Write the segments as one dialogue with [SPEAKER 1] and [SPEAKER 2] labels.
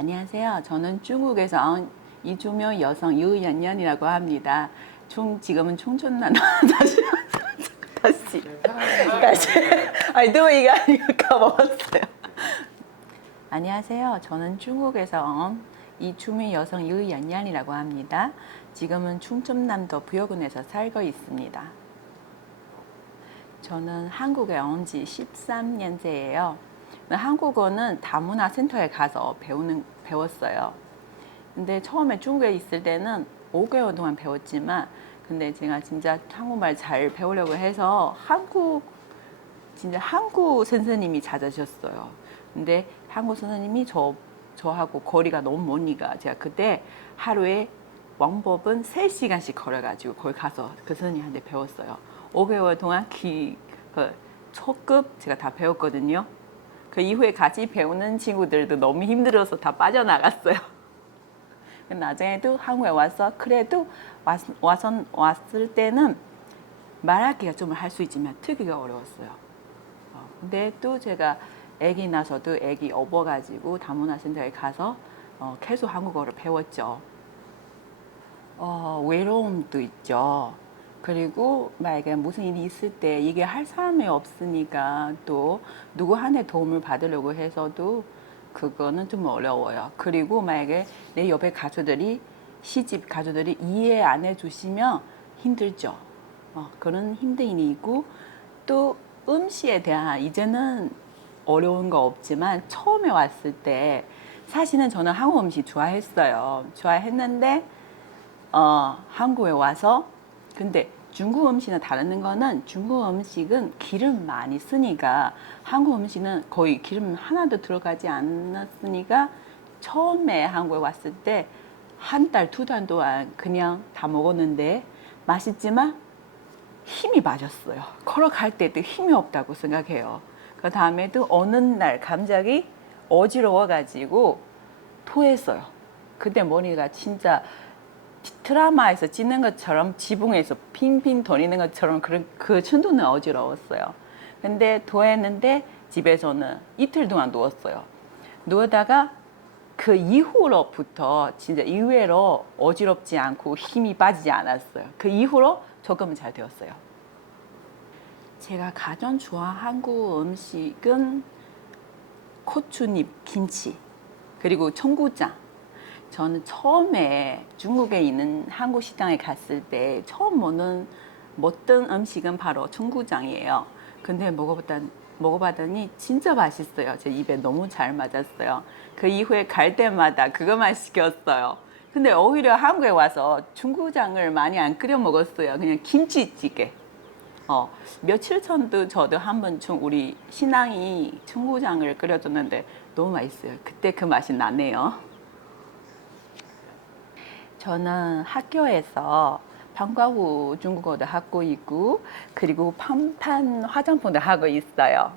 [SPEAKER 1] 안녕하세요. 저는 중국에서 온 이주명 여성 유연연이라고 합니다. 중 지금은 충촌남 다시 다시 다시 아니 또 이거 아니고 까먹었어요. 안녕하세요. 저는 중국에서 온 이주명 여성 유연연이라고 합니다. 지금은 충청남도 부여군에서 살고 있습니다. 저는 한국에 온 지 13년째예요. 한국어는 다문화 센터에 가서 배우는 배웠어요. 근데 처음에 중국에 있을 때는 5개월 동안 배웠지만 근데 제가 진짜 한국말 잘 배우려고 해서 한국 진짜 한국 선생님이 찾아주셨어요. 근데 한국 선생님이 저 저하고 거리가 너무 머니까 제가 그때 하루에 왕복은 3시간씩 걸어가지고 거기 가서 그 선생님한테 배웠어요. 5개월 동안 기, 그 초급 제가 다 배웠거든요. 그 이후에 같이 배우는 친구들도 너무 힘들어서 다 빠져나갔어요. 나중에도 한국에 와서 그래도 왔, 와서, 왔을 때는 말하기가 좀 할 수 있지만 듣기가 어려웠어요. 어, 근데 또 제가 아기 나서도 아기 업어가지고 다문화센터에 가서 어, 계속 한국어를 배웠죠. 어, 외로움도 있죠. 그리고 만약에 무슨 일이 있을 때 이게 할 사람이 없으니까 또 누구 한테 도움을 받으려고 해서도 그거는 좀 어려워요. 그리고 만약에 내 옆에 가족들이 시집 가족들이 이해 안 해주시면 힘들죠. 어, 그런 힘든 일이 있고 또 음식에 대한 이제는 어려운 거 없지만 처음에 왔을 때 사실은 저는 한국 음식 좋아했어요. 좋아했는데 어, 한국에 와서 근데 중국 음식은 다른 거는 중국 음식은 기름 많이 쓰니까 한국 음식은 거의 기름 하나도 들어가지 않았으니까 처음에 한국에 왔을 때 한 달, 두 달 동안 그냥 다 먹었는데 맛있지만 힘이 빠졌어요. 걸어갈 때도 힘이 없다고 생각해요. 그 다음에도 어느 날 갑자기 어지러워가지고 토했어요. 그때 머리가 진짜 드라마에서 찍는 것처럼 지붕에서 핑핑 돌리는 것처럼 그런 그 정도는 어지러웠어요. 근데 토했는데 집에서는 이틀 동안 누웠어요. 누워다가 그 이후로부터 진짜 의외로 어지럽지 않고 힘이 빠지지 않았어요. 그 이후로 조금은 잘 되었어요. 제가 가장 좋아하는 한국 음식은 고추잎 김치 그리고 청국장. 저는 처음에 중국에 있는 한국 식당에 갔을 때 처음 먹는 먹던 음식은 바로 청국장이에요. 근데 먹어봤더니 진짜 맛있어요. 제 입에 너무 잘 맞았어요. 그 이후에 갈 때마다 그것만 시켰어요. 근데 오히려 한국에 와서 중국장을 많이 안 끓여 먹었어요. 그냥 김치찌개. 어, 며칠 전도 저도 한 번쯤 우리 신랑이 청국장을 끓여줬는데 너무 맛있어요. 그때 그 맛이 나네요. 저는 학교에서 방과후 중국어도 하고 있고 그리고 판판 화장품도 하고 있어요.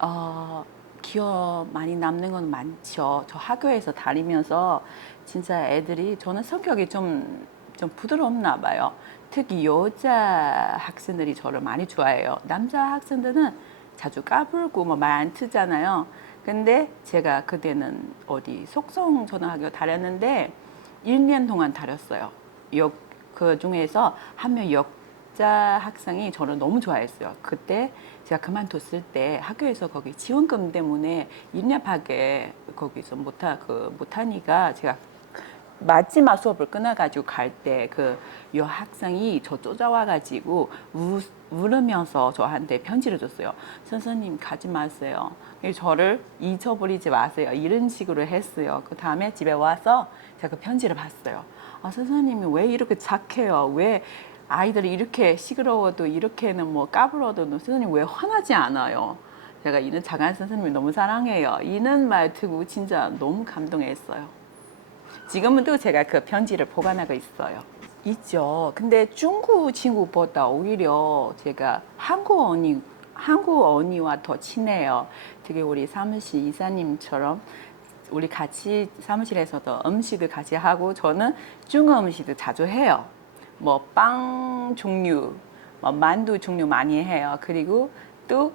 [SPEAKER 1] 어, 기억 많이 남는 건 많죠. 저 학교에서 다니면서 진짜 애들이 저는 성격이 좀, 좀 부드럽나 봐요. 특히 여자 학생들이 저를 많이 좋아해요. 남자 학생들은 자주 까불고 뭐 트잖아요. 근데 제가 그때는 어디 속성 초등학교 다녔는데 1년 동안 다녔어요. 역, 그 중에서 한 명 역자 학생이 저를 너무 좋아했어요. 그때 제가 그만뒀을 때 학교에서 거기 지원금 때문에 1년밖에 거기서 못하, 그, 못하니까 제가 마지막 수업을 끊어가지고 갈 때 그 여학생이 저 쫓아와가지고 우, 울으면서 저한테 편지를 줬어요. 선생님 가지 마세요. 저를 잊어버리지 마세요. 이런 식으로 했어요. 그 다음에 집에 와서 제가 그 편지를 봤어요. 아, 선생님이 왜 이렇게 착해요? 왜 아이들이 이렇게 시끄러워도 이렇게는 뭐 까불어도 선생님 왜 화나지 않아요? 제가 이는 작은 선생님을 너무 사랑해요. 이는 말 듣고 진짜 너무 감동했어요. 지금은 또 제가 그 편지를 보관하고 있어요. 있죠. 근데 중국 친구보다 오히려 제가 한국 언니, 한국 언니와 더 친해요. 되게 우리 사무실 이사님처럼 우리 같이 사무실에서도 음식을 같이 하고 저는 중국 음식도 자주 해요. 뭐 빵 종류, 뭐 만두 종류 많이 해요. 그리고 또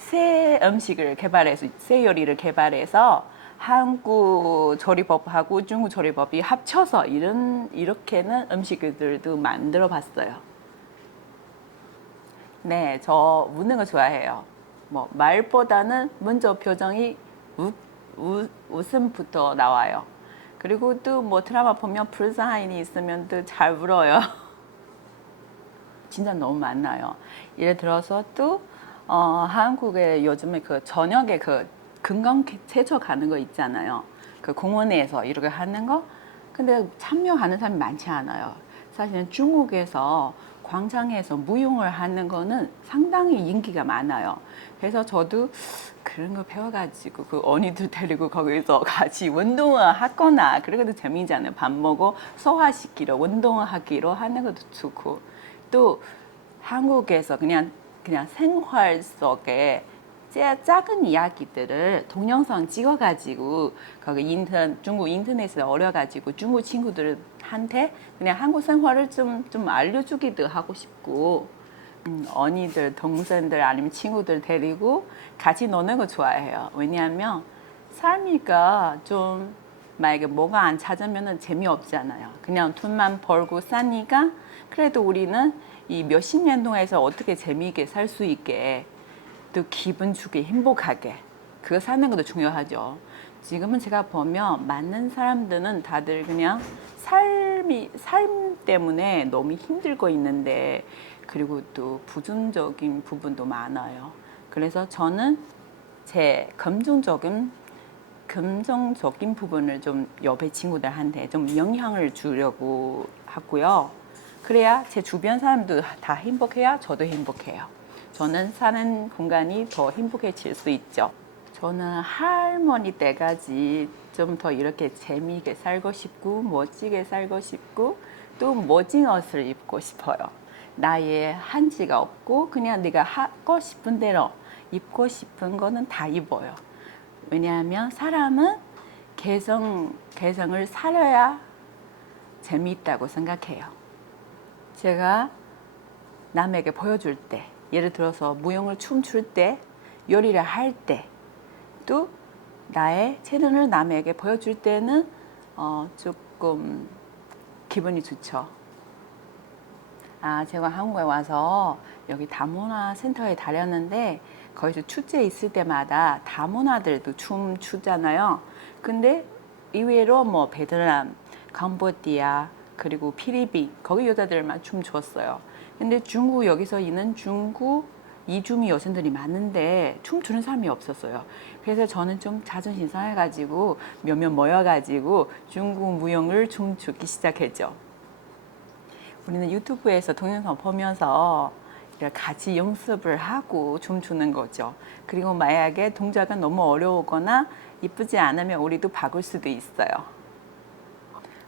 [SPEAKER 1] 새 음식을 개발해서 새 요리를 개발해서 한국 조리법하고 중국 조리법이 합쳐서 이런 이렇게는 음식들도 만들어 봤어요. 네, 저 웃는 거 좋아해요. 뭐 말보다는 먼저 표정이 웃, 웃, 웃음부터 나와요. 그리고 또 뭐 드라마 보면 불사인이 있으면 또 잘 울어요. 진짜 너무 많나요. 예를 들어서 또 어, 한국에 요즘에 그 저녁에 그 금강 세척하는 거 있잖아요. 그 공원에서 이렇게 하는 거. 근데 참여하는 사람이 많지 않아요. 사실은 중국에서 광장에서 무용을 하는 거는 상당히 인기가 많아요. 그래서 저도 그런 거 배워가지고 그 언니들 데리고 거기서 같이 운동을 하거나 그래도 재미잖아요. 밥 먹고 소화시키러 운동하기로 하는 것도 좋고 또 한국에서 그냥 그냥 생활 속에 제 작은 이야기들을 동영상 찍어가지고 거기 인터넷 중국 인터넷에 올려가지고 중국 친구들한테 그냥 한국 생활을 좀 좀 알려주기도 하고 싶고 음, 언니들 동생들 아니면 친구들 데리고 같이 노는 거 좋아해요. 왜냐하면 삶이가 좀 만약에 뭐가 안 찾으면 재미없잖아요. 그냥 돈만 벌고 사니까 그래도 우리는 이 몇십 년 동안에서 어떻게 재미있게 살 수 있게 또 기분 좋게 행복하게 그거 사는 것도 중요하죠. 지금은 제가 보면 많은 사람들은 다들 그냥 삶이 삶 때문에 너무 힘들고 있는데 그리고 또 부정적인 부분도 많아요. 그래서 저는 제 긍정적인 긍정적인 부분을 좀 옆에 친구들한테 좀 영향을 주려고 하고요. 그래야 제 주변 사람도 다 행복해야 저도 행복해요. 저는 사는 공간이 더 행복해질 수 있죠. 저는 할머니 때까지 좀 더 이렇게 재미있게 살고 싶고 멋지게 살고 싶고 또 멋진 옷을 입고 싶어요. 나의 한지가 없고 그냥 내가 하고 싶은 대로 입고 싶은 거는 다 입어요. 왜냐하면 사람은 개성 개성을 살아야 재미있다고 생각해요. 제가 남에게 보여줄 때, 예를 들어서 무용을 춤출 때, 요리를 할 때, 또 나의 재능을 남에게 보여줄 때는 어, 조금 기분이 좋죠. 아, 제가 한국에 와서 여기 다문화 센터에 다녔는데 거기서 축제 있을 때마다 다문화들도 춤 추잖아요. 근데 의외로 뭐 베트남, 캄보디아 그리고 필리핀 거기 여자들만 춤 췄어요. 근데 중국 여기서 있는 중국 이주미 여성들이 많은데 춤추는 사람이 없었어요. 그래서 저는 좀 자존심 상해가지고 몇몇 모여가지고 중국 무용을 춤추기 시작했죠. 우리는 유튜브에서 동영상 보면서 같이 연습을 하고 춤추는 거죠. 그리고 만약에 동작은 너무 어려우거나 이쁘지 않으면 우리도 바꿀 수도 있어요.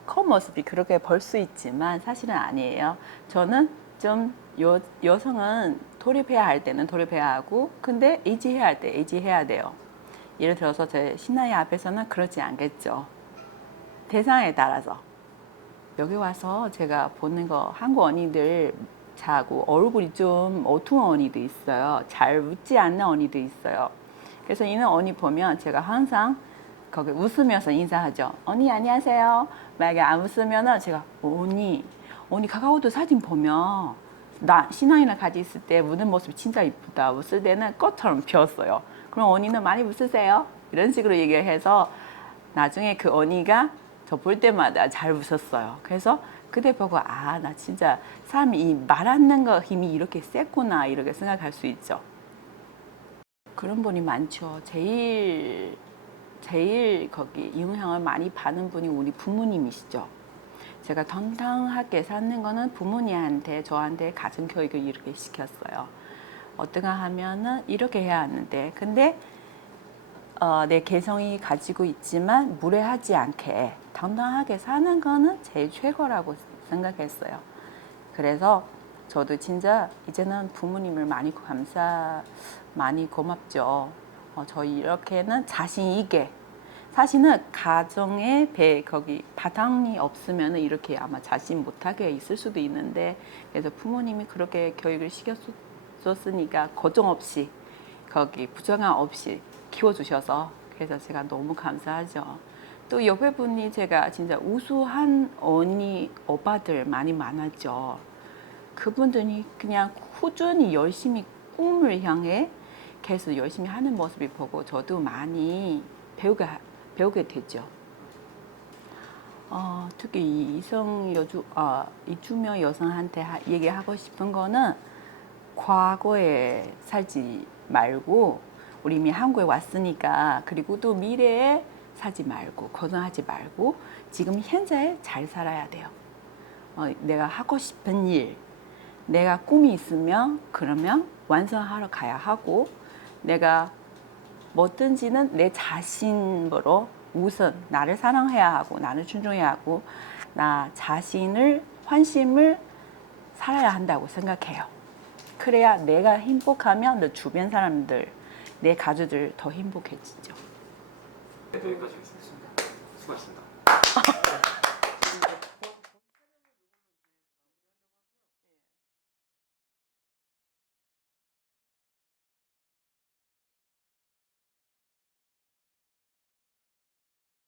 [SPEAKER 1] 겉모습이 그렇게 볼수 있지만 사실은 아니에요. 저는 좀 여, 여성은 돌입해야 할 때는 돌입해야 하고 근데 의지해야 할 때 의지해야 돼요. 예를 들어서 제 신나이 앞에서는 그렇지 않겠죠. 대상에 따라서. 여기 와서 제가 보는 거 한국 언니들 자고 얼굴이 좀 어두운 언니도 있어요. 잘 웃지 않는 언니도 있어요. 그래서 이런 언니 보면 제가 항상 거기 웃으면서 인사하죠. 언니 안녕하세요. 만약에 안 웃으면은 제가 언니 언니 카카오도 사진 보면 나 신앙이랑 같이 있을 때 웃는 모습이 진짜 이쁘다. 웃을 때는 꽃처럼 피었어요. 그럼 언니는 많이 웃으세요? 이런 식으로 얘기를 해서 나중에 그 언니가 저 볼 때마다 잘 웃었어요. 그래서 그때 보고 아 나 진짜 사람이 이 말하는 거 힘이 이렇게 셌구나 이렇게 생각할 수 있죠. 그런 분이 많죠. 제일 제일 거기 영향을 많이 받는 분이 우리 부모님이시죠. 제가 당당하게 사는 거는 부모님한테 저한테 가정 교육을 이렇게 시켰어요. 어떤가 하면은 이렇게 해야 하는데 근데 어, 내 개성이 가지고 있지만 무례하지 않게 당당하게 사는 거는 제일 최고라고 생각했어요. 그래서 저도 진짜 이제는 부모님을 많이 감사, 많이 고맙죠. 어, 저 이렇게는 자신 있게 사실은 가정에 배 거기 바탕이 없으면 이렇게 아마 자신 못하게 있을 수도 있는데 그래서 부모님이 그렇게 교육을 시켰었으니까 걱정 없이 거기 부정함 없이 키워주셔서 그래서 제가 너무 감사하죠. 또 옆에 분이 제가 진짜 우수한 언니 오빠들 많이 많았죠. 그분들이 그냥 꾸준히 열심히 꿈을 향해 계속 열심히 하는 모습이 보고 저도 많이 배우게 하- 배우게 됐죠. 어, 특히 이 이성 여주 어, 이주명 여성한테 하- 얘기하고 싶은 거는 과거에 살지 말고 우리 이미 한국에 왔으니까 그리고 또 미래에 살지 말고 걱정하지 말고 지금 현재 잘 살아야 돼요. 어, 내가 하고 싶은 일, 내가 꿈이 있으면 그러면 완성하러 가야 하고 내가 뭐든지는 내 자신으로 우선 나를 사랑해야 하고 나를 존중해야 하고 나 자신을 환심을 살아야 한다고 생각해요. 그래야 내가 행복하면 내 주변 사람들, 내 가족들 더 행복해지죠.
[SPEAKER 2] 네, 여기까지 하겠습니다. 수고하셨습니다.